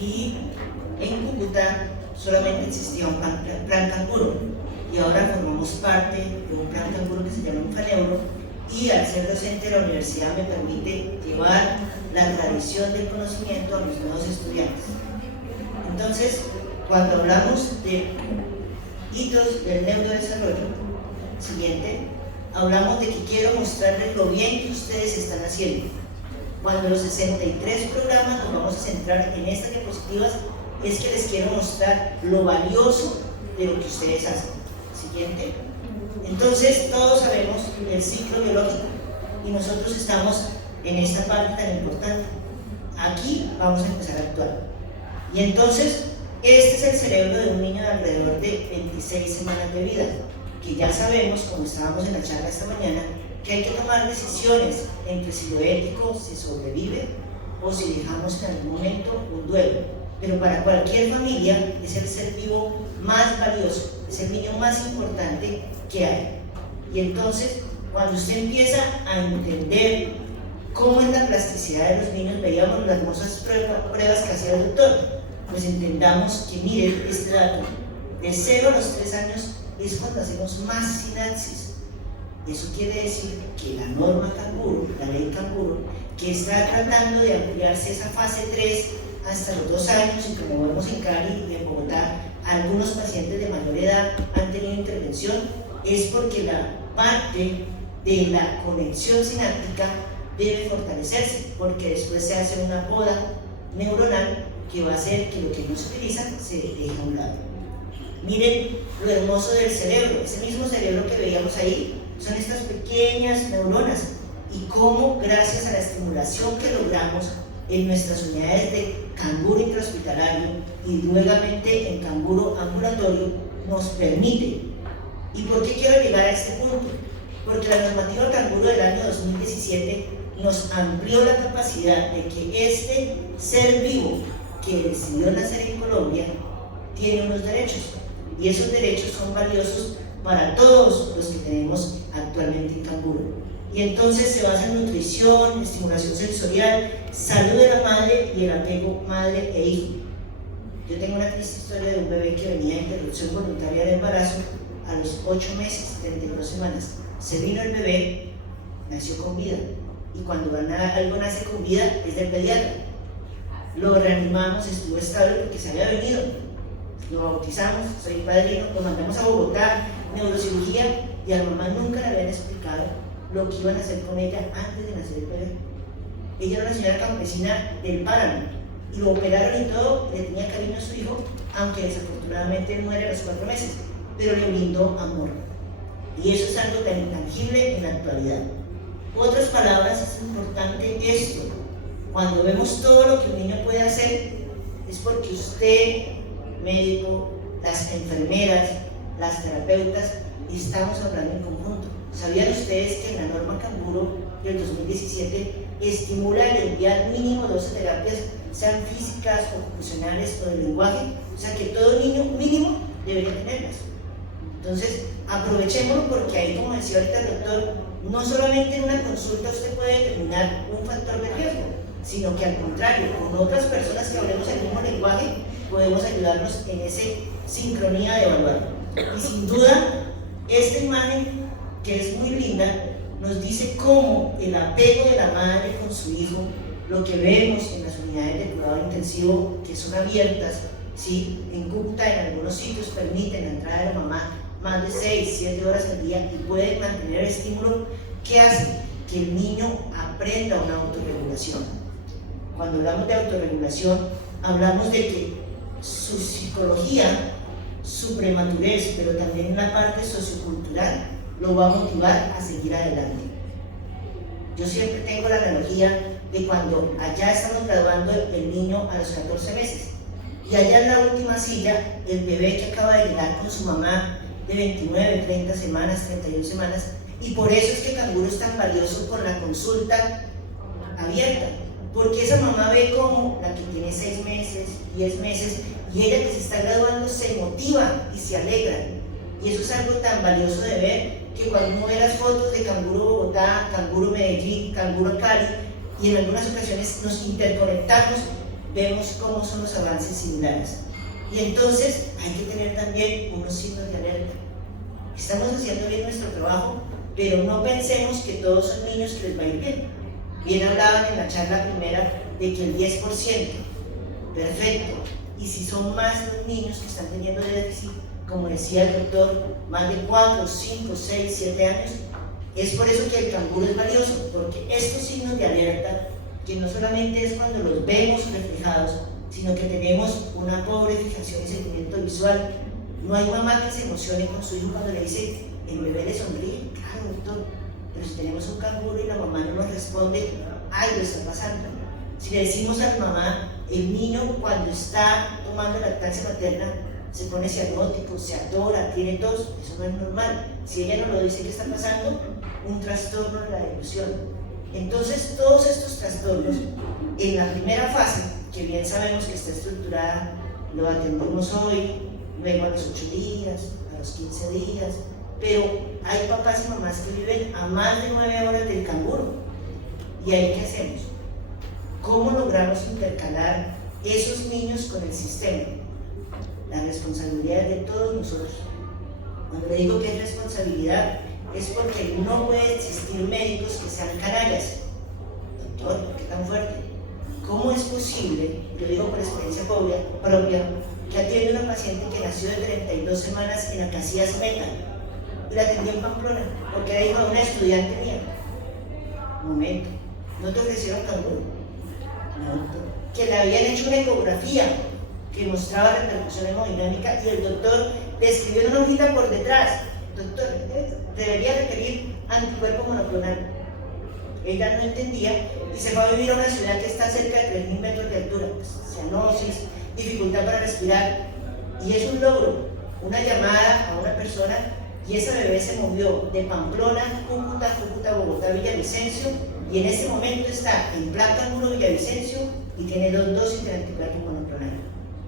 y en Cúcuta solamente existía un plan canguro, y ahora formamos parte de un plan canguro que se llama Infaneuro, y al ser docente de la universidad me permite llevar la tradición del conocimiento a los nuevos estudiantes. Entonces, cuando hablamos de hitos del neurodesarrollo, siguiente, hablamos de que quiero mostrarles lo bien que ustedes están haciendo. Cuando los 63 programas nos vamos a centrar en estas diapositivas, es que les quiero mostrar lo valioso de lo que ustedes hacen. Siguiente. Entonces, todos sabemos el ciclo biológico y nosotros estamos en esta parte tan importante. Aquí vamos a empezar a actuar. Y entonces, este es el cerebro de un niño de alrededor de 26 semanas de vida, que ya sabemos, como estábamos en la charla esta mañana, que hay que tomar decisiones entre si lo ético se sobrevive o si dejamos en algún momento un duelo. Pero para cualquier familia es el ser vivo más valioso, es el niño más importante que hay. Y entonces, cuando usted empieza a entender cómo es la plasticidad de los niños, veíamos las hermosas pruebas que hacía el doctor, pues entendamos que, miren este dato, de 0 a los 3 años es cuando hacemos más sinapsis. Eso quiere decir que la norma canguro, la ley canguro, que está tratando de ampliarse esa fase 3 hasta los 2 años, y como vemos en Cali y en Bogotá, algunos pacientes de mayor edad han tenido intervención, es porque la parte de la conexión sináptica debe fortalecerse, porque después se hace una poda neuronal que va a hacer que lo que no se utiliza se deje a un lado. Miren lo hermoso del cerebro, ese mismo cerebro que veíamos ahí, son estas pequeñas neuronas, y cómo gracias a la estimulación que logramos en nuestras unidades de canguro intrahospitalario y nuevamente en canguro ambulatorio, nos permite. ¿Y por qué quiero llegar a este punto? Porque la normativa canguro del año 2017 nos amplió la capacidad de que este ser vivo que decidió nacer en Colombia tiene unos derechos, y esos derechos son valiosos para todos los que tenemos actualmente en canguro. Y entonces se basa en nutrición, estimulación sensorial, salud de la madre y el apego madre e hijo. Yo tengo una triste historia de un bebé que venía de interrupción voluntaria de embarazo a los 8 meses, 32 semanas. Se vino el bebé, nació con vida, y cuando algo nace con vida es del pediatra. Lo reanimamos, estuvo estable porque se había venido. Lo bautizamos, soy padrino, lo mandamos a Bogotá, neurocirugía, y a la mamá nunca le habían explicado lo que iban a hacer con ella antes de nacer el bebé. Ella era una señora campesina del páramo, y lo operaron y todo, le tenía cariño a su hijo, aunque desafortunadamente él muere a los 4 meses, pero le brindó amor. Y eso es algo tan intangible en la actualidad. Otras palabras, es importante esto: cuando vemos todo lo que un niño puede hacer, es porque usted, médico, las enfermeras, las terapeutas, estamos hablando en conjunto. ¿Sabían ustedes que en la norma canguro del 2017 estimula el enviar mínimo 12 terapias, sean físicas, ocupacionales o de lenguaje? O sea que todo niño mínimo debería tenerlas. Entonces, aprovechémoslo, porque ahí, como decía ahorita el doctor, no solamente en una consulta usted puede determinar un factor de riesgo, sino que al contrario, con otras personas que hablemos el mismo lenguaje, podemos ayudarnos en esa sincronía de evaluar. Y sin duda, esta imagen, que es muy linda, nos dice cómo el apego de la madre con su hijo, lo que vemos en las unidades de cuidado intensivo, que son abiertas, ¿sí? En Cúcuta, en algunos sitios permiten la entrada de la mamá más de 6, 7 horas al día, y pueden mantener el estímulo, que hace que el niño aprenda una autorregulación. Cuando hablamos de autorregulación, hablamos de que su psicología, su prematurez, pero también la parte sociocultural, lo va a motivar a seguir adelante. Yo siempre tengo la analogía de cuando allá estamos graduando el niño a los 14 meses, y allá en la última silla, el bebé que acaba de llegar con su mamá de 29, 30 semanas, 31 semanas, y por eso es que canguro es tan valioso con la consulta abierta, porque esa mamá ve como la que tiene 6 meses, 10 meses, y ella que se está graduando se motiva y se alegra. Y eso es algo tan valioso de ver, que cuando uno ve las fotos de canguro Bogotá, canguro Medellín, canguro Cali, y en algunas ocasiones nos interconectamos, vemos cómo son los avances similares. Y entonces hay que tener también unos signos de alerta. Estamos haciendo bien nuestro trabajo, pero no pensemos que todos son niños que les va a ir bien. Bien hablaban en la charla primera de que el 10%, perfecto, y si son más los niños que están teniendo déficit, como decía el doctor, más de 4, 5, 6, 7 años, es por eso que el canguro es valioso, porque estos signos de alerta, que no solamente es cuando los vemos reflejados, sino que tenemos una pobre fijación y sentimiento visual. No hay mamá que se emocione con su hijo cuando le dice, el bebé le sonríe, claro doctor, pero si tenemos un canguro y la mamá no nos responde, ay, lo está pasando. Si le decimos a la mamá, el niño cuando está tomando lactancia materna se pone cianótico, se atora, tiene tos, eso no es normal. Si ella no lo dice, ¿qué está pasando? Un trastorno de la evolución. Entonces, todos estos trastornos, en la primera fase, que bien sabemos que está estructurada, lo atendemos hoy, luego a los 8 días, a los 15 días, pero hay papás y mamás que viven a más de 9 horas del canguro. ¿Y ahí qué hacemos? ¿Cómo logramos intercalar esos niños con el sistema? La responsabilidad es de todos nosotros. Cuando le digo que es responsabilidad, es porque no puede existir médicos que sean canallas. Doctor, ¿por qué tan fuerte? ¿Cómo es posible, lo digo por experiencia propia, que atiende una paciente que nació de 32 semanas en Acacias Meta y la atendió en Pamplona porque era hija de una estudiante mía? Momento, ¿no te ofrecieron canguro? No, doctor. Que le habían hecho una ecografía que mostraba repercusión hemodinámica y el doctor le escribió en una hojita por detrás, doctor, debería requerir anticuerpo monoclonal. Ella no entendía y se fue a vivir a una ciudad que está cerca de 3.000 metros de altura, cianosis, dificultad para respirar, y es un logro, una llamada a una persona, y esa bebé se movió de Pamplona, Cúcuta, Bogotá, Villavicencio, y en ese momento está en plan canguro Villavicencio y tiene 2 dosis de anticuerpo monoclonal.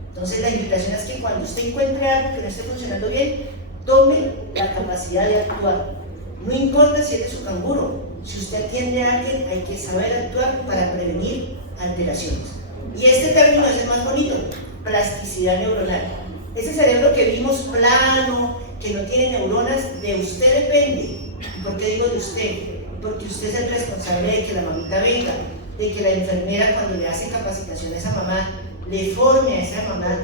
Entonces la invitación es que cuando usted encuentre algo que no esté funcionando bien, tome la capacidad de actuar. No importa si es de su canguro, si usted atiende a alguien hay que saber actuar para prevenir alteraciones. Y este término es el más bonito, plasticidad neuronal. Ese cerebro que vimos plano, que no tiene neuronas, de usted depende. ¿Y por qué digo de usted? Porque usted es el responsable de que la mamita venga, de que la enfermera cuando le hace capacitación a esa mamá, le forme a esa mamá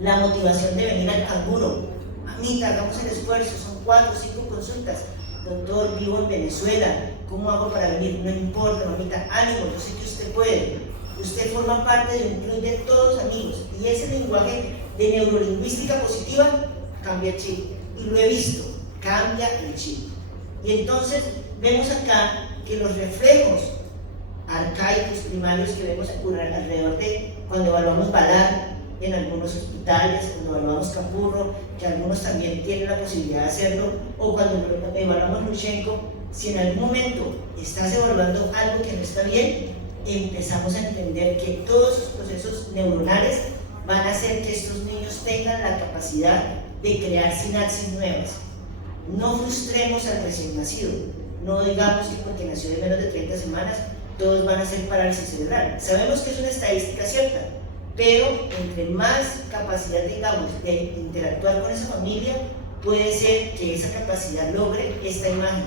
la motivación de venir al canguro. Mamita, hagamos el esfuerzo, son 4 o 5 consultas. Doctor, vivo en Venezuela, ¿cómo hago para venir? No importa, mamita, ánimo, yo sé que usted puede. Usted forma parte de un club de todos amigos y ese lenguaje de neurolingüística positiva cambia el chip. Y lo he visto, cambia el chip. Y entonces vemos acá que los reflejos arcaicos primarios que vemos alrededor de cuando evaluamos Balar en algunos hospitales, cuando evaluamos Capurro, que algunos también tienen la posibilidad de hacerlo, o cuando evaluamos Luchenko, si en algún momento estás evaluando algo que no está bien, empezamos a entender que todos esos procesos neuronales van a hacer que estos niños tengan la capacidad de crear sinapsis nuevas. No frustremos al recién nacido, no digamos que porque nació de menos de 30 semanas todos van a ser parálisis cerebral. Sabemos que es una estadística cierta, pero entre más capacidad tengamos de interactuar con esa familia, puede ser que esa capacidad logre esta imagen.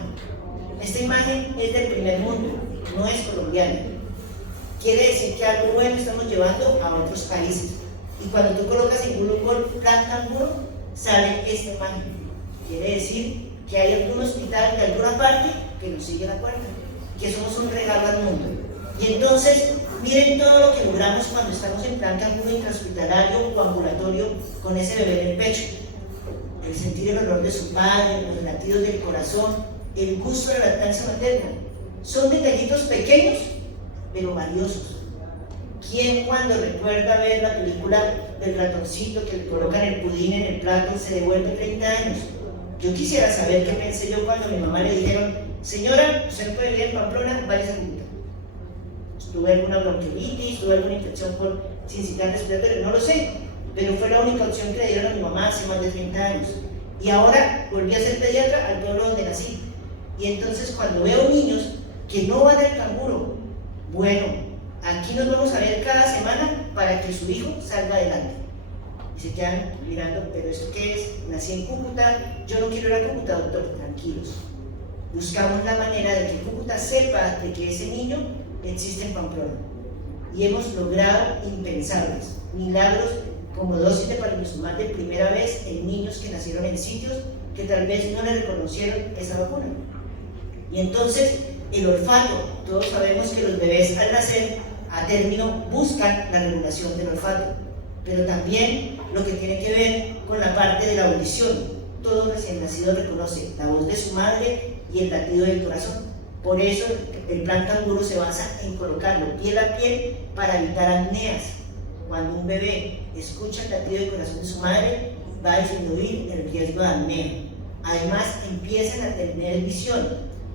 Esta imagen es del primer mundo, no es colombiana. Quiere decir que algo bueno estamos llevando a otros países. Y cuando tú colocas en Google plan canguro, sale esta imagen. Quiere decir que hay algún hospital de alguna parte que nos sigue la cuerda, que somos un regalo al mundo. Y entonces, miren todo lo que logramos cuando estamos en plan canguro intrahospitalario o ambulatorio con ese bebé en el pecho. El sentir el olor de su padre, los latidos del corazón, el gusto de la lactancia materna. Son detallitos pequeños, pero valiosos. ¿Quién cuando recuerda ver la película del ratoncito que le colocan el pudín en el plato se devuelve 30 años? Yo quisiera saber qué pensé yo cuando a mi mamá le dijeron: señora, usted no puede vivir en Pamplona, váyase a Cúcuta. Tuve alguna bronquiolitis, tuve alguna infección por sincitial respiratoria, no lo sé, pero fue la única opción que le dieron a mi mamá hace más de 30 años. Y ahora volví a ser pediatra al pueblo donde nací. Y entonces cuando veo niños que no van al canguro, bueno, aquí nos vamos a ver cada semana para que su hijo salga adelante. Y se quedan mirando, pero ¿esto qué es? Nací en Cúcuta, yo no quiero ir a Cúcuta, doctor, tranquilos. Buscamos la manera de que Cúcuta sepa de que ese niño existe en Pamplona. Y hemos logrado impensables, milagros como dosis de palivizumab de primera vez en niños que nacieron en sitios que tal vez no le reconocieron esa vacuna. Y entonces, el olfato, todos sabemos que los bebés al nacer, a término, buscan la regulación del olfato, pero también lo que tiene que ver con la parte de la audición. Todo recién nacido reconoce la voz de su madre y el latido del corazón. Por eso el plan Canguro se basa en colocarlo piel a piel para evitar apneas. Cuando un bebé escucha el latido del corazón de su madre, va a disminuir el riesgo de apnea. Además, empiezan a tener visión.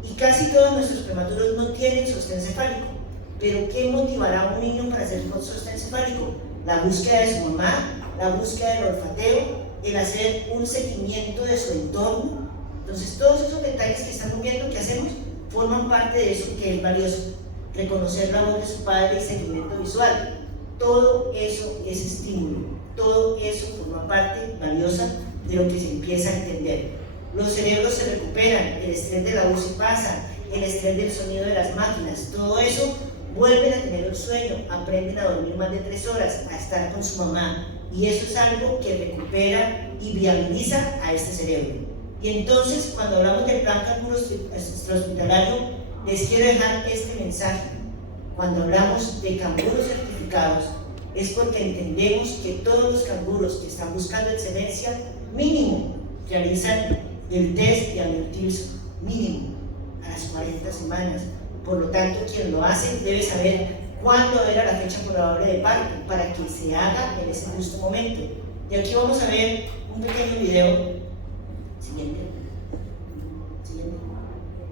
Y casi todos nuestros prematuros no tienen sostén cefálico. Pero ¿qué motivará a un niño para hacer sostén cefálico? La búsqueda de su mamá, la búsqueda del olfateo, el hacer un seguimiento de su entorno. Entonces, todos esos detalles que estamos viendo que hacemos forman parte de eso que es valioso. Reconocer la voz de su padre y seguimiento visual. Todo eso es estímulo. Todo eso forma parte valiosa de lo que se empieza a entender. Los cerebros se recuperan, el estrés de la UCI pasa, el estrés del sonido de las máquinas, todo eso vuelven a tener el sueño, aprenden a dormir más de 3 horas, a estar con su mamá. Y eso es algo que recupera y viabiliza a este cerebro. Y entonces, cuando hablamos del plan Canguro extrahospitalario, les quiero dejar este mensaje. Cuando hablamos de canguros certificados, es porque entendemos que todos los canguros que están buscando excelencia, mínimo, realizan el test de amiotilso, mínimo, a las 40 semanas. Por lo tanto, quien lo hace debe saber cuándo era la fecha probable de parto, para que se haga en ese justo momento. Y aquí vamos a ver un pequeño video. Siguiente.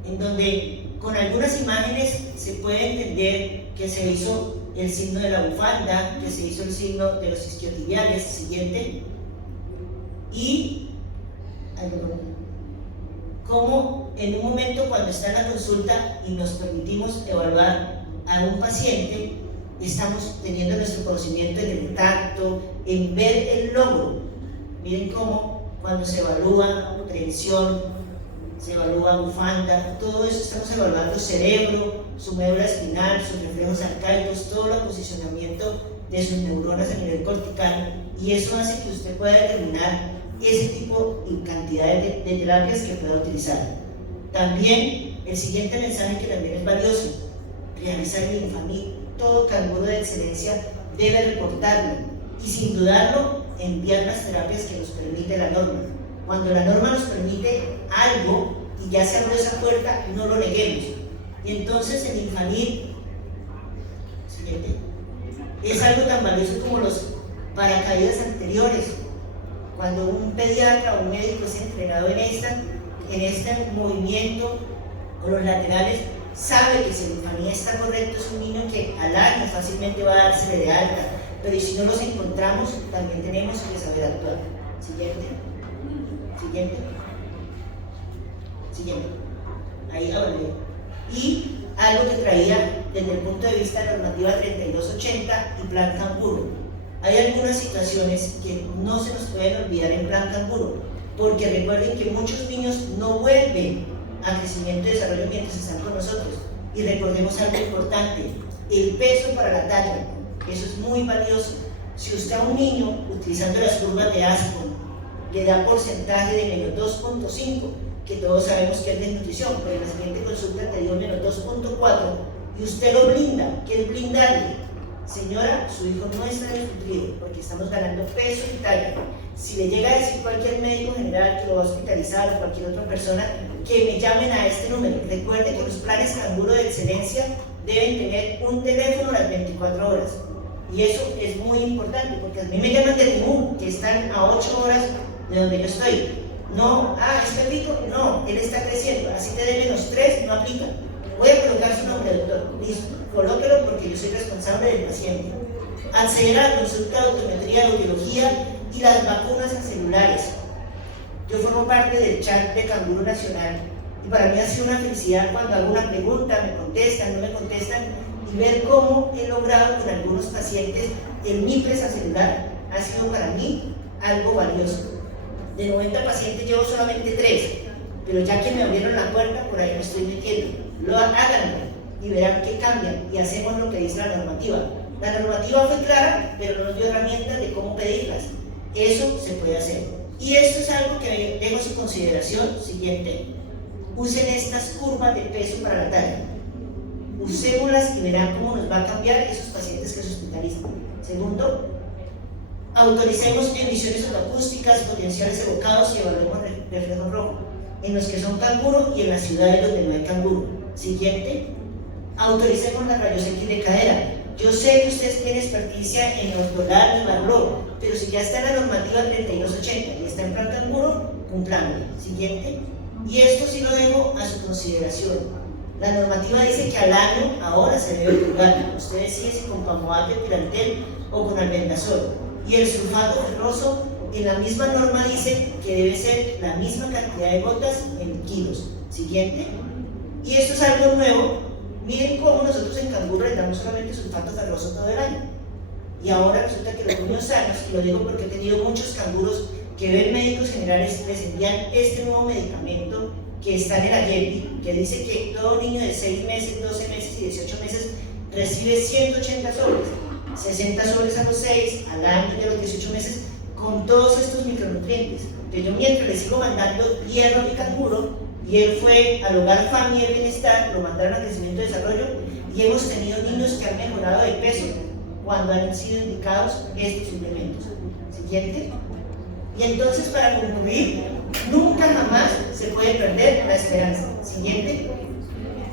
En donde con algunas imágenes se puede entender que se hizo el signo de la bufanda, que se hizo el signo de los isquiotibiales. Siguiente. Y como en un momento cuando está en la consulta y nos permitimos evaluar a un paciente, estamos teniendo nuestro conocimiento en el tacto, en ver el logro. Miren cómo cuando se evalúa tensión, se evalúa bufanda, todo eso estamos evaluando cerebro, su médula espinal, sus reflejos arcaicos, todo el posicionamiento de sus neuronas a nivel cortical, y eso hace que usted pueda determinar ese tipo y cantidades de terapias que pueda utilizar. También el siguiente mensaje que también es valioso: realizar el Infamil. Todo canguro de excelencia debe reportarlo y sin dudarlo enviar las terapias que nos permite la norma. Cuando la norma nos permite algo y ya se abrió esa puerta, no lo neguemos. Y entonces el Infamil, siguiente, es algo tan valioso como los paracaídas anteriores. Cuando un pediatra o un médico es entrenado en este movimiento con los laterales, sabe que si el Infamil está correcto, es un niño que al año fácilmente va a dársele de alta, pero si no los encontramos, también tenemos que saber actuar. Siguiente. Ahí hablé. Y algo que traía desde el punto de vista de la normativa 3280 y plan Canguro. Hay algunas situaciones que no se nos pueden olvidar en plan Canguro, porque recuerden que muchos niños no vuelven a crecimiento y desarrollo mientras están con nosotros. Y recordemos algo importante: el peso para la talla. Eso es muy valioso. Si usted a un niño, utilizando las curvas de Aspon, le da porcentaje de menos 2.5, que todos sabemos que es desnutrición, pero en la siguiente consulta te dio menos 2.4, y usted lo blinda. ¿Qué es blindarle? Señora, su hijo no está desnutrido porque estamos ganando peso y talla. Si le llega a decir cualquier médico general que lo va a hospitalizar o cualquier otra persona, que me llamen a este número. Recuerde que los planes Canguro de excelencia deben tener un teléfono las 24 horas. Y eso es muy importante, porque a mí me llaman de Timú, que están a 8 horas de donde yo estoy. No, ¿es rico? No, él está creciendo, así te dé menos 3, no aplica. Voy a colocar su nombre, doctor. Listo, colóquelo porque yo soy responsable del paciente. Acceder a la consulta de audiometría, audiología y las vacunas celulares. Yo formo parte del chat de Canguro Nacional y para mí ha sido una felicidad cuando hago una pregunta, me contestan, no me contestan, y ver cómo he logrado con algunos pacientes el mi presa celular ha sido para mí algo valioso. De 90 pacientes llevo solamente 3, pero ya que me abrieron la puerta, por ahí me estoy metiendo. Háganlo y verán que cambian y hacemos lo que dice la normativa. La normativa fue clara, pero no nos dio herramientas de cómo pedirlas. Eso se puede hacer. Y esto es algo que dejo a su consideración. Siguiente. Usen estas curvas de peso para la talla. Usémoslas y verán cómo nos va a cambiar esos pacientes que se hospitalizan. Segundo, autoricemos emisiones autoacústicas, potenciales evocados y evaluemos reflejo rojo en los que son canguro y en las ciudades donde no hay canguro. Siguiente, autoricemos las rayos X de cadera. Yo sé que ustedes tienen experticia en ortolar y barro, pero si ya está en la normativa 3280 y está en plan canguro, cumplámosla. Siguiente, y esto sí lo dejo a su consideración. La normativa dice que al año ahora se debe otorgar. Ustedes deciden si con Pamoate, Pirantel o con albendazol. Y el sulfato ferroso en la misma norma dice que debe ser la misma cantidad de gotas en kilos. Siguiente. Y esto es algo nuevo. Miren cómo nosotros en canguro le damos solamente sulfato ferroso todo el año. Y ahora resulta que los últimos años, y lo digo porque he tenido muchos canguros que ven médicos generales, les envían este nuevo medicamento que está en el AYEPI, que dice que todo niño de 6 meses, 12 meses y 18 meses recibe 180 soles, 60 soles a los 6, al año de los 18 meses, con todos estos micronutrientes. Entonces yo mientras le sigo mandando hierro a mi canguro, y él fue al hogar Familia y Bienestar, lo mandaron a Crecimiento y Desarrollo, y hemos tenido niños que han mejorado de peso cuando han sido indicados estos suplementos. Siguiente. Y entonces, para concluir, nunca jamás se puede perder la esperanza. Siguiente.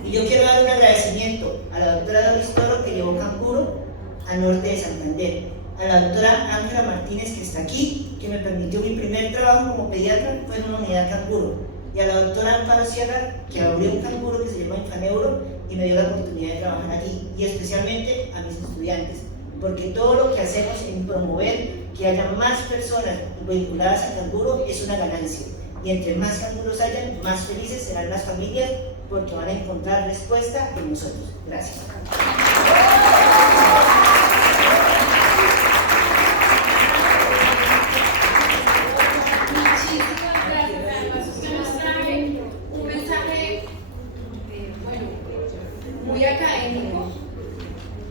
Y yo quiero dar un agradecimiento a la doctora Doris Toro, que llevó canguro al norte de Santander, a la doctora Ángela Martínez, que está aquí, que me permitió mi primer trabajo como pediatra, fue en una unidad canguro, y a la doctora Amparo Sierra, que abrió un canguro que se llama Infaneuro y me dio la oportunidad de trabajar allí, y especialmente a mis estudiantes, porque todo lo que hacemos en promover que haya más personas vinculadas al canguro es una ganancia, y entre más canguros hayan, más felices serán las familias, porque van a encontrar respuesta en nosotros. Gracias. Muy académico,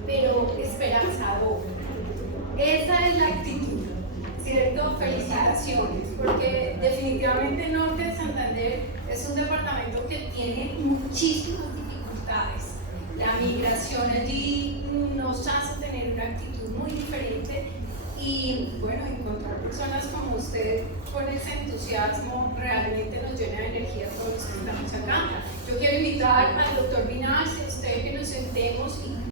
pero esperanzador. Esa es la actitud, ¿cierto? Felicitaciones, porque definitivamente el norte de Santander es un departamento que tiene muchísimas dificultades. La migración allí nos hace tener una actitud muy diferente y, bueno, encontrar personas como usted con ese entusiasmo realmente nos llena de energía a todos los que estamos acá. Yo quiero invitar al doctor Vinal, a usted que nos sentemos y